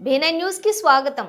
B9 న్యూస్కి స్వాగతం.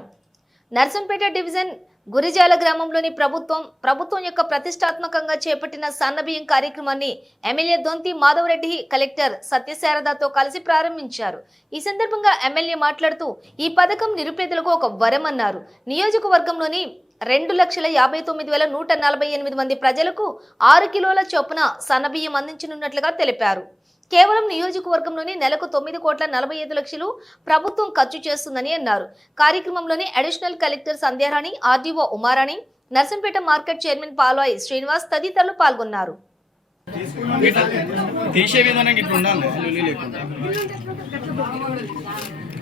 Narsampet division Gurazala గ్రామంలోని ప్రభుత్వం ప్రభుత్వం యొక్క ప్రతిష్టాత్మకంగా చేపట్టిన సన్నబియ్యం కార్యక్రమాన్ని ఎమ్మెల్యే దొంతి మాధవరెడ్డి కలెక్టర్ సత్యశారదతో కలిసి ప్రారంభించారు. ఈ సందర్భంగా ఎమ్మెల్యే మాట్లాడుతూ ఈ పథకం నిరుపేదలకు ఒక వరం అన్నారు నియోజకవర్గంలోని రెండు లక్షల యాభై తొమ్మిది వేల నూట నలభై ఎనిమిది మంది ప్రజలకు ఆరు కిలోల చొప్పున సన్నబియ్యం అందించనున్నట్లుగా తెలిపారు. కేవలం నియోజకవర్గంలోని నెలకు తొమ్మిది కోట్ల నలభై ఐదు లక్షలు ప్రభుత్వం ఖర్చు చేస్తుందని అన్నారు కార్యక్రమంలోని additional collector Sandhyarani RDO Umarani Narsampet market chairman Palvai Srinivas తదితరులు పాల్గొన్నారు తీసే విధానం ఇట్లా ఉండాలి లొల్లి లేకుండా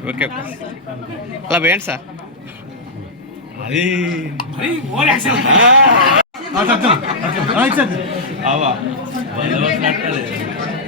ఓకే ఓకే అలా వేయండి సార్ అది అవా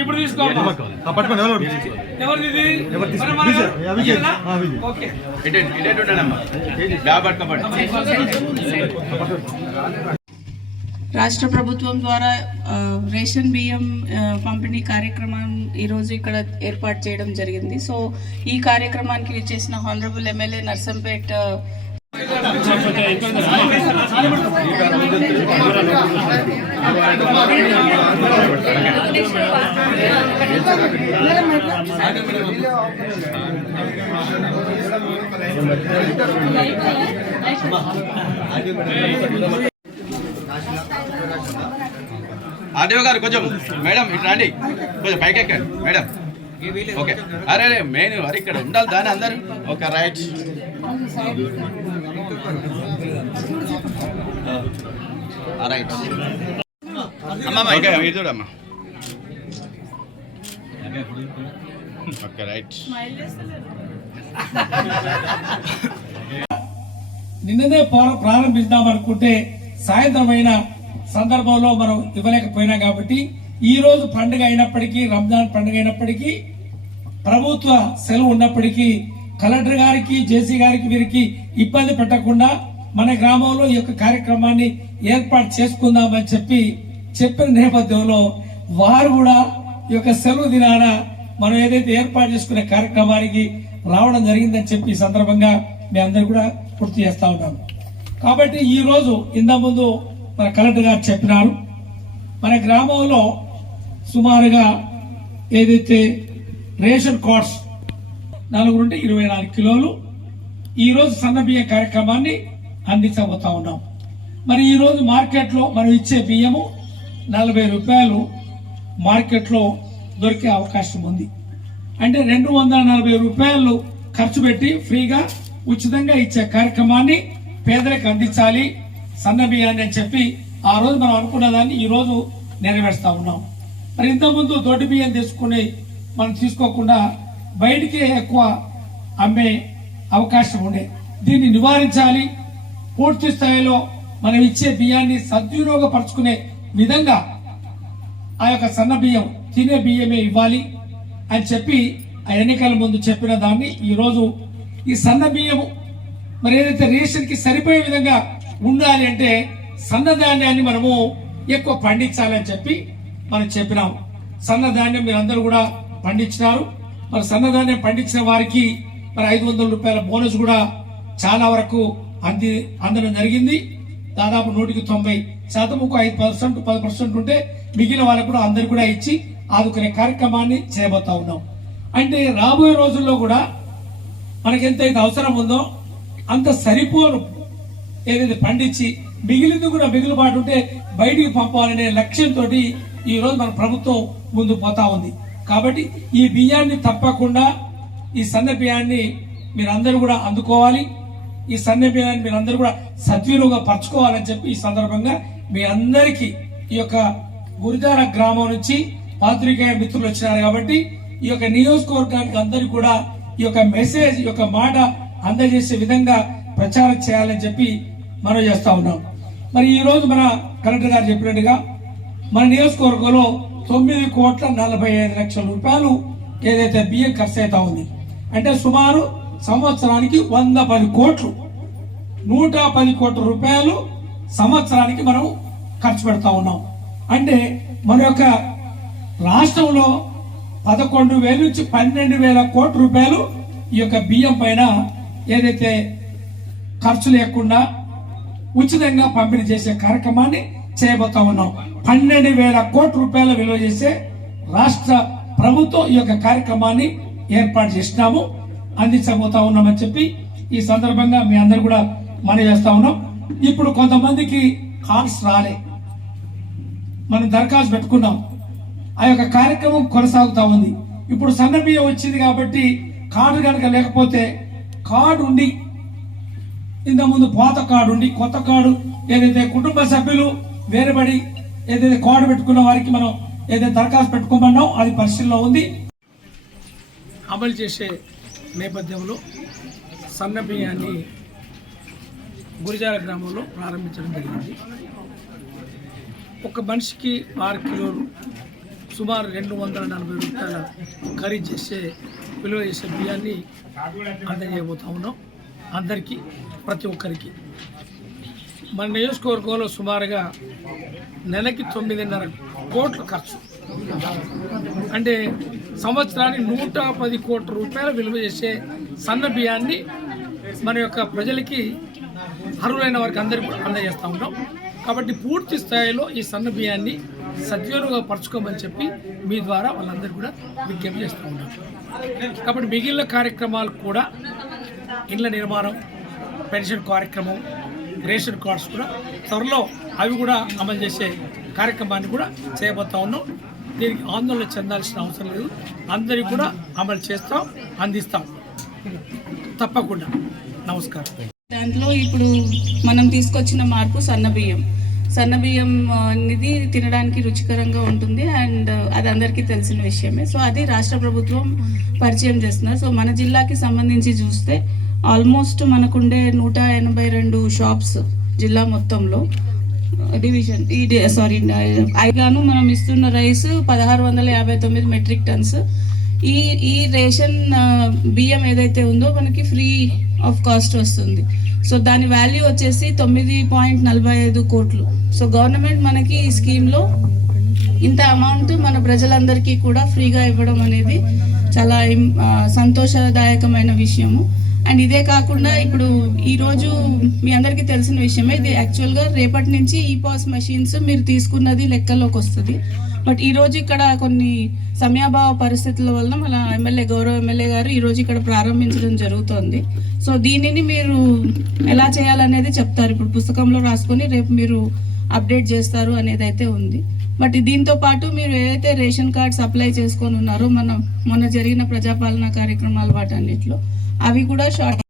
ఇప్పుడు తీసుకోమ్మా ఎవరిది ఇది? మన-. ఇదేనా? ఓకే. రాష్ట్ర ప్రభుత్వం ద్వారా ఆ, రేషన్ బియ్యం ఆ, పంపిణీ కార్యక్రమం ఈరోజు ఇక్కడ ఏర్పాటు చేయడం జరిగింది. సో ఈ కార్యక్రమానికి చేసిన హానరబుల్ ఎమ్మెల్యే నర్సంపేట్ ఆర్డీఓ గారు కొంచెం మేడం ఇటు రండి. కొంచెం పైకి ఎక్కండి మేడం. ఓకే. అరే మెయిన్ అరే ఇక్కడ ఉండాలి దాని అందరు. Okay right. రైట్ ఓకే ఇది చూడమ్మా ఓకే రైట్ నిన్ననే పా- ప్రారంభిద్దాం అనుకుంటే సాయంత్రమైన సందర్భంలో మనం ఇవ్వలేకపోయినా కాబట్టి ఈ రోజు పండుగ అయినప్పటికీ రంజాన్ పండుగ అయినప్పటికీ ప్రభుత్వ సెలవు ఉన్నప్పటికీ కలెక్టర్ గారికి జేసీ గారికి వీరికి ఇబ్బంది పెట్టకుండా మన గ్రామంలో ఈ యొక్క కార్యక్రమాన్ని ఏర్పాటు చేసుకుందామని చెప్పి చెప్పిన నేపథ్యంలో వారు కూడా ఈ యొక్క సెలవు దినాన మనం ఏదైతే ఏర్పాటు చేసుకునే కార్యక్రమానికి రావడం జరిగిందని చెప్పి ఈ సందర్భంగా మీ అందరు కూడా పూర్తి చేస్తా ఉన్నాం. కాబట్టి ఈ రోజు ఇంత ముందు మన కలెక్టర్ గారు చెప్పినారు మన గ్రామంలో సుమారుగా ఏదైతే రేషన్ కార్డ్స్ నలుగురు ఉంటే ఇరవై నాలుగు కిలోలు. ఈరోజు రోజు సన్న బియ్యం కార్యక్రమాన్ని అందించబోతా ఉన్నాం. మరి ఈరోజు మార్కెట్లో మనం ఇచ్చే బియ్యము నలభై రూపాయలు మార్కెట్లో దొరికే అవకాశం ఉంది. అంటే రెండు వందల నలభై రూపాయలు ఖర్చు పెట్టి ఫ్రీగా ఉచితంగా ఇచ్చే కార్యక్రమాన్ని పేదలకు అందించాలి సన్న బియ్యాన్ని అని చెప్పి ఆ రోజు మనం అనుకున్న దాన్ని ఈరోజు నెరవేరుస్తా ఉన్నాం. మరి ఇంతకుముందు దొడ్డు బియ్యం తీసుకుని మనం తీసుకోకుండా బయటికి ఎక్కువ అమ్మే అవకాశం ఉండే. దీన్ని నివారించాలి. పూర్తి స్థాయిలో మనం ఇచ్చే బియ్యాన్ని సద్వినియోగపరచుకునే విధంగా ఆ యొక్క సన్న బియ్యం తినే బియ్యమే ఇవ్వాలి అని చెప్పి ఆ ఎన్నికల ముందు చెప్పిన దాన్ని ఈరోజు ఈ సన్న బియ్యము మరి ఏదైతే రేషన్కి సరిపోయే విధంగా ఉండాలి అంటే సన్న ధాన్యాన్ని మనము ఎక్కువ పండించాలని చెప్పి మనం చెప్పినాం. సన్న ధాన్యం మీరు అందరూ కూడా పండించినారు. మరి సన్నధాన్యం పండించిన వారికి మరి ఐదు వందల రూపాయల బోనస్ కూడా చాలా వరకు అంది అందడం జరిగింది. దాదాపు నూటికి తొంభై శాతం ఒక ఐదు పర్సెంట్ పది పర్సెంట్ ఉంటే మిగిలిన వాళ్ళకు కూడా అందరు కూడా ఇచ్చి ఆదుకునే కార్యక్రమాన్ని చేయబోతా ఉన్నాం. అంటే రాబోయే రోజుల్లో కూడా మనకి ఎంతైతే అవసరం ఉందో అంత సరిపోను ఏదైతే పండించి మిగిలింది కూడా మిగులుబాటు ఉంటే బయటికి పంపాలనే లక్ష్యంతో ఈ రోజు మన ప్రభుత్వం ముందు పోతా ఉంది. కాబట్టి ఈ బియ్యాన్ని తప్పకుండా ఈ సన్న బియ్యాన్ని మీరందరూ కూడా అందుకోవాలి. ఈ సన్న బియ్యాన్ని మీరందరూ కూడా సద్వినియోగం పరచుకోవాలని చెప్పి ఈ సందర్భంగా మీ అందరికీ ఈ యొక్క గురిదార గ్రామం నుంచి పాత్రికేయ మిత్రులు వచ్చినారు కాబట్టి ఈ యొక్క నియోజకవర్గానికి అందరూ కూడా ఈ యొక్క మెసేజ్ ఈ యొక్క మాట అందజేసే విధంగా ప్రచారం చేయాలని చెప్పి మనం చేస్తా ఉన్నాం. మరి ఈ రోజు మన కలెక్టర్ గారు చెప్పినట్టుగా మన నియోజకవర్గంలో తొమ్మిది కోట్ల నలభై ఐదు లక్షల రూపాయలు ఏదైతే బియ్యం ఖర్చు అవుతా ఉంది? అంటే సుమారు సంవత్సరానికి వంద పది కోట్లు. నూట పది కోట్ల రూపాయలు సంవత్సరానికి మనం ఖర్చు పెడతా ఉన్నాం. అంటే మన యొక్క రాష్ట్రంలో పదకొండు వేల నుంచి పన్నెండు వేల కోట్ల రూపాయలు ఈ యొక్క బియ్యం పైన ఏదైతే ఖర్చు లేకుండా ఉచితంగా పంపిణీ చేసే కార్యక్రమాన్ని చేయబోతా ఉన్నాం. పన్నెండు వేల కోట్ల రూపాయల విలువ చేసే రాష్ట్ర ప్రభుత్వం ఈ యొక్క కార్యక్రమాన్ని ఏర్పాటు చేసినాము. అందించబోతా ఉన్నామని చెప్పి ఈ సందర్భంగా మీ అందరు కూడా మనం చేస్తా ఉన్నాం. ఇప్పుడు కొంతమందికి కార్డ్స్ రాలే. మనం దరఖాస్తు పెట్టుకున్నాం. ఆ యొక్క కార్యక్రమం కొనసాగుతా ఉంది. ఇప్పుడు సన్న వచ్చింది కాబట్టి కార్డు కనుక లేకపోతే కార్డు ఉండి ఇంతకుముందు పాత కార్డు ఉండి కొత్త కార్డు ఏదైతే కుటుంబ సభ్యులు వేరుబడి ఏదైతే కార్డు పెట్టుకున్న వారికి మనం ఏదైతే దరఖాస్తు పెట్టుకోమన్నాం అది పరిశీలనలో ఉంది. అమలు చేసే నేపథ్యంలో సన్న బియ్యాన్ని గురిజాల గ్రామంలో ప్రారంభించడం జరిగింది. ఒక మనిషికి ఆరు కిలోలు సుమారు రెండు వందల నలభై రూపాయల ఖరీదు చేసే విలువ చేసే బియ్యాన్ని అందజేయబోతా ఉన్నాం. అందరికీ ప్రతి ఒక్కరికి. మన నియోజకవర్గంలో సుమారుగా నెలకి తొమ్మిదిన్నర కోట్ల ఖర్చు. అంటే సంవత్సరానికి నూట పది కోట్ల రూపాయల విలువ చేసే సన్న బియ్యాన్ని మన యొక్క ప్రజలకి అర్హులైన వారికి అందరికీ కూడా అందజేస్తూ ఉంటాం కాబట్టి పూర్తి స్థాయిలో ఈ సన్న బియ్యాన్ని సద్వినియోగపరచుకోమని చెప్పి మీ ద్వారా వాళ్ళందరూ కూడా విజ్ఞప్తి చేస్తూ ఉన్నాం. కాబట్టి మిగిలిన కార్యక్రమాలు కూడా ఇళ్ళ నిర్మాణం పెన్షన్ కార్యక్రమం రేషన్ కార్డ్స్ కూడా త్వరలో అవి కూడా అమలు చేసే కార్యక్రమాన్ని కూడా చేయబోతా ఉన్నాం. దీనికి ఆందోళన చెందాల్సిన అవసరం లేదు. అందరికీ కూడా అమలు చేస్తాం అందిస్తాం. తప్పకుండా. నమస్కారం. దాంట్లో ఇప్పుడు మనం తీసుకొచ్చిన మార్పు సన్నబియ్యం సన్నబియ్యం అనేది తినడానికి రుచికరంగా ఉంటుంది అండ్ అది అందరికీ తెలిసిన విషయమే. సో అది రాష్ట్ర ప్రభుత్వం పరిచయం చేస్తున్నారు. సో మన జిల్లాకి సంబంధించి చూస్తే ఆల్మోస్ట్ మనకుండే నూట ఎనభై రెండు షాప్స్ జిల్లా మొత్తంలో. డివిజన్ ఈ సారీ అయిగాను మనం ఇస్తున్న రైస్ పదహారు వందల యాభై తొమ్మిది మెట్రిక్ టన్స్. ఈ ఈ రేషన్ బియ్యం ఏదైతే ఉందో మనకి ఫ్రీ ఆఫ్ కాస్ట్ వస్తుంది. సో దాని వాల్యూ వచ్చేసి తొమ్మిది పాయింట్ నలభై ఐదు కోట్లు. సో గవర్నమెంట్ మనకి ఈ స్కీమ్లో ఇంత అమౌంట్ మన ప్రజలందరికీ కూడా ఫ్రీగా ఇవ్వడం అనేది చాలా సంతోషదాయకమైన విషయము. అండ్ ఇదే కాకుండా ఇప్పుడు ఈరోజు మీ అందరికీ తెలిసిన విషయమే ఇది యాక్చువల్గా రేపటి నుంచి ఈ పాస్ మెషిన్స్ మీరు తీసుకున్నది లెక్కలోకి వస్తుంది. బట్ ఈరోజు ఇక్కడ కొన్ని సమయాభావ పరిస్థితుల వలన మన ఎమ్మెల్యే గౌరవ ఎమ్మెల్యే గారు ఈరోజు ఇక్కడ ప్రారంభించడం జరుగుతోంది. సో దీనిని మీరు ఎలా చేయాలనేది చెప్తారు. ఇప్పుడు పుస్తకంలో రాసుకొని రేపు మీరు అప్డేట్ చేస్తారు అనేది అయితే ఉంది. బట్ దీంతో పాటు మీరు ఏదైతే రేషన్ కార్డ్స్ అప్లై చేసుకొని ఉన్నారో మన మొన్న జరిగిన ప్రజాపాలన కార్యక్రమాలు వాటన్నిటిలో అవి కూడా షార్ట్